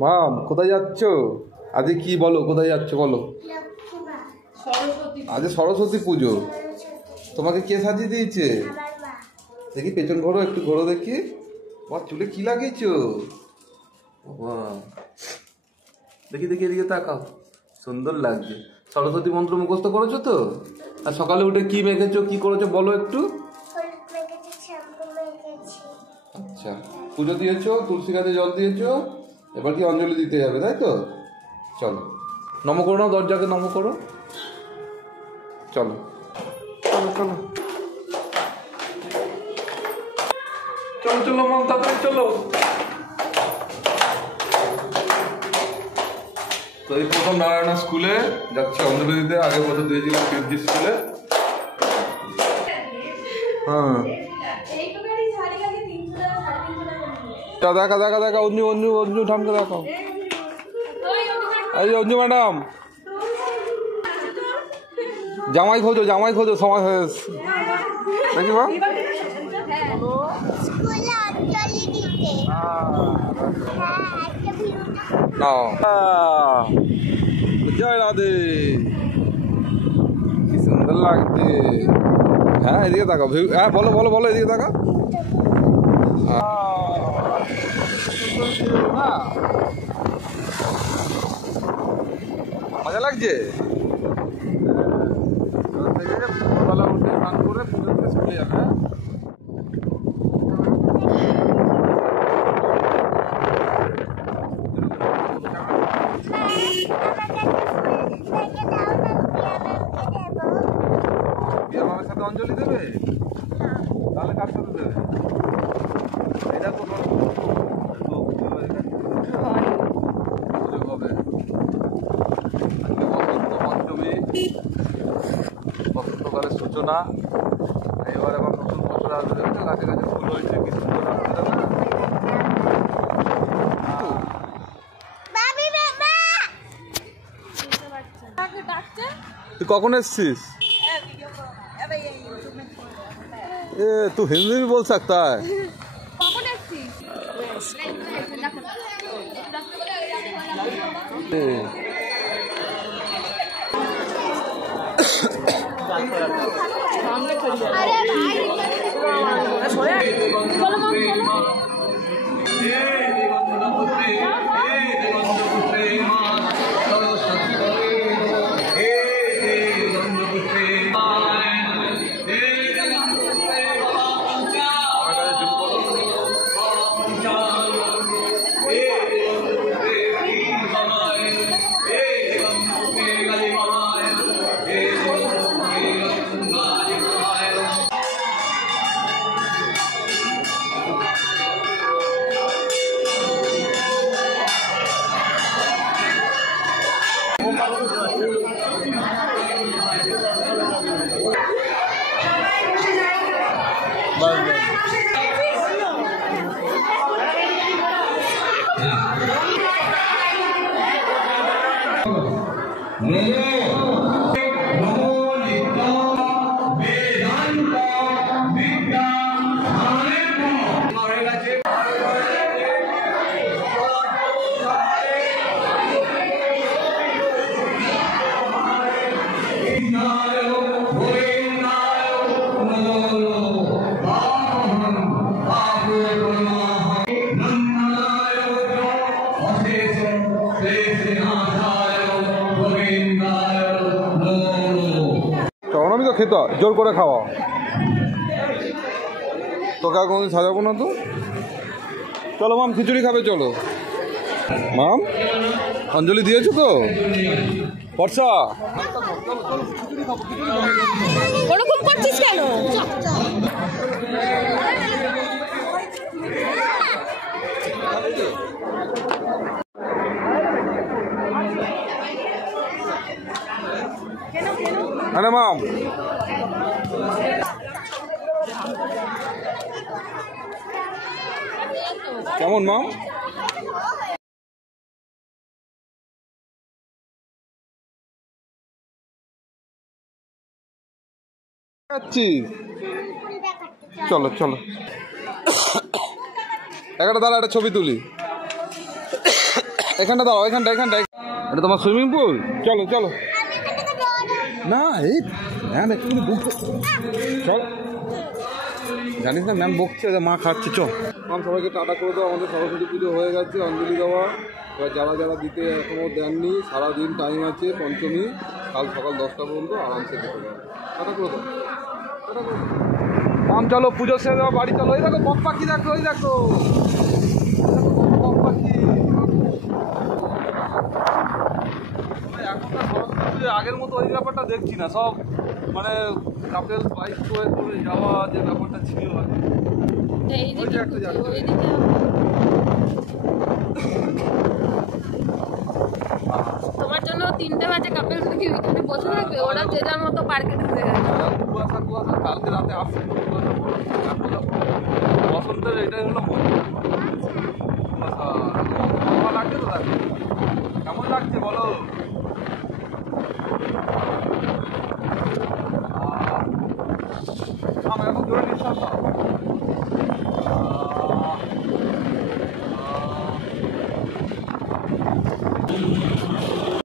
মাম কোথায় যাচ্ছ? আজকে কি বলো, কোথায় যাচ্ছ বলো? আজ সরস্বতী পুজো। তোমাকে কে সাজিয়ে দিয়েছে? দেখি পেছন ঘোরো, একটু ঘোরো দেখি। তোমার চুলে কি লাগিয়েছো? দেখি দেখি এদিকে তাকাও, সুন্দর লাগছে। সরস্বতী মন্ত্র মুখস্থ করেছো তো? আর সকালে উঠে কি মেখেছো, কি করেছো বলো একটু। আচ্ছা, পুজো দিয়েছো, তুলসী গাছে জল দিয়েছো, এবার কি অঞ্জলি দিতে যাবে তাই তো? চলো নম করো না, দরজাকে নম করো। চলো চলো চলো চলো চলো মাম, তাড়াতাড়ি চলো। তো এই প্রথম নারায়ণা স্কুলে যাচ্ছে অঞ্জলি দিতে। আগে বছর দিয়েছিলাম কীর্তি স্কুলে। হ্যাঁ দেখা দেখা দেখা অঞ্জু অঞ্জু অঞ্জু ঠামকে দেখো। এই অঞ্জু ম্যাডাম, জামাই খোঁজো, জামাই খোঁজো, সময় হয়ে এসছে। দেখি মা, জয় রাধে, কি সুন্দর লাগছে। হ্যাঁ এদিকে তাকাও, হ্যাঁ বলো বলো বলো, এদিকে তাকাও। মজা লাগছে। সকালে উঠে স্নান করে পুজো দিতে চলে যাবে। বিয়া মামের সাথে অঞ্জলি দেবে? তাহলে কার সাথে দেবে? এটা তো হবে বসন্ত পঞ্চমী, বসন্তকালের সূচনা। এবার আবার নতুন বছর আসবে, গাছে গাছে ফুল হয়েছে, কি সুন্দর লাগছে। তুই কখন এসছিস? এ তুই হিন্দি भी बोल सकता है। কখন এসছিস? আরে ভাই চলো মা খেতে জোর করে খাওয়া, তোকে আর কোনোদিন সাজাবো না তো। চলো মাম, খিচুড়ি খাবে চলো। মাম অঞ্জলি দিয়েছো তো? বর্ষা ওরকম করছিস কেন? আরে মাম, কেমন মাম? চলো চলো একটা দাঁড়া, একটা ছবি তুলি। এখানটা দাঁড়াও, এখানটা। এটা তোমার সুইমিং পুল? চলো চলো। না এই ম্যাম একটু বকছে, চলো। জানিস না ম্যাম বকছে, মা খাচ্ছে, চল। ম্যাম সবাইকে টাটা করে দাও, আমাদের সরস্বতী পুজো হয়ে গেছে, অঞ্জলি দেওয়া। এবার যারা দিতে এখনও দেননি, সারাদিন টাইম আছে, পঞ্চমী কাল সকাল 10টা পর্যন্ত আরামসে দিতে পারবে। টাটা করে দাও, টাটা করে দাও। ম্যাম চলো পুজো সেরে দেওয়া, বাড়ি চলো। এই দেখো বক পাখি, দেখো এই দেখো বক পাখি। এখনকার সরস্বতী পুজো আগের মতো ওই ব্যাপারটা দেখছি না, সব মানে কাপেল বাইক করে যাওয়া যে ব্যাপারটা ছিল আগে। তোমার জন্য 3টে বাজে কাপেল কি ওইখানে বসে থাকবে, ওরা যে যার মতো পার্কে ঢুকে গেছে। কুয়াশা কালকে রাতে আসছে, বসন্তের এটাই হলো কুয়াশা লাগছে তো। দেখো কেমন লাগছে বলো। আমার এখন জোরে নিঃশ্বাস নাও।